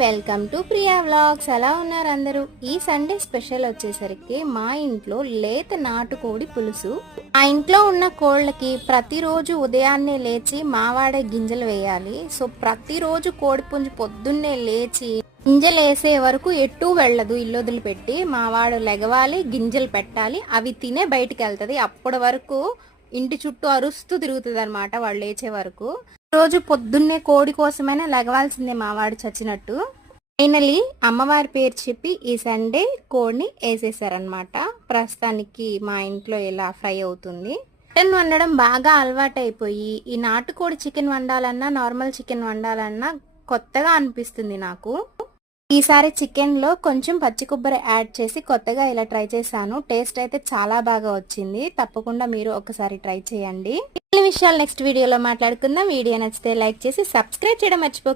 Welcome to Priya vlogs. ఎలా ఉన్నారు అందరూ? ఈ సండే స్పెషల్ వచ్చేసరికి మా ఇంట్లో లేత నాటుకోడి పులుసు. మా ఇంట్లో ఉన్న కోళ్ళకి ప్రతిరోజు ఉదయాన్నే లేచి మావాడే గింజలు వేయాలి. సో ప్రతిరోజు కోడి పుంజు పొద్దున్నే లేచి గింజలు వేసే వరకు ఎట్టూ వెళ్ళదు. ఇల్లు వదిలిపెట్టి మావాడు లెగవాలి, గింజలు పెట్టాలి, అవి తినే బయటికి వెళ్తుంది. అప్పటి వరకు ఇంటి చుట్టూ అరుస్తూ తిరుగుతుంది అనమాట వాళ్ళు లేచే వరకు. రోజు పొద్దున్నే కోడి కోసమైనా లెగవాల్సిందే మావాడు చచ్చినట్టు. ఫైనలీ అమ్మవారి పేరు చెప్పి ఈ సండే కోడిని వేసేసారనమాట. ప్రస్తుతానికి మా ఇంట్లో ఇలా ఫ్రై అవుతుంది. చికెన్ వండడం బాగా అలవాటు అయిపోయి ఈ నాటుకోడి చికెన్ వండాలన్నా నార్మల్ చికెన్ వండాలన్నా కొత్తగా అనిపిస్తుంది నాకు. ఈసారి చికెన్లో కొంచెం పచ్చి కొబ్బరి యాడ్ చేసి కొత్తగా ఇలా ట్రై చేశాను. టేస్ట్ అయితే చాలా బాగా వచ్చింది. తప్పకుండా మీరు ఒకసారి ట్రై చేయండి. ఈ విషయాలు నెక్స్ట్ వీడియోలో మాట్లాడుకుందాం. వీడియో నచ్చితే లైక్ చేసి సబ్స్క్రైబ్ చేయడం మర్చిపోకండి.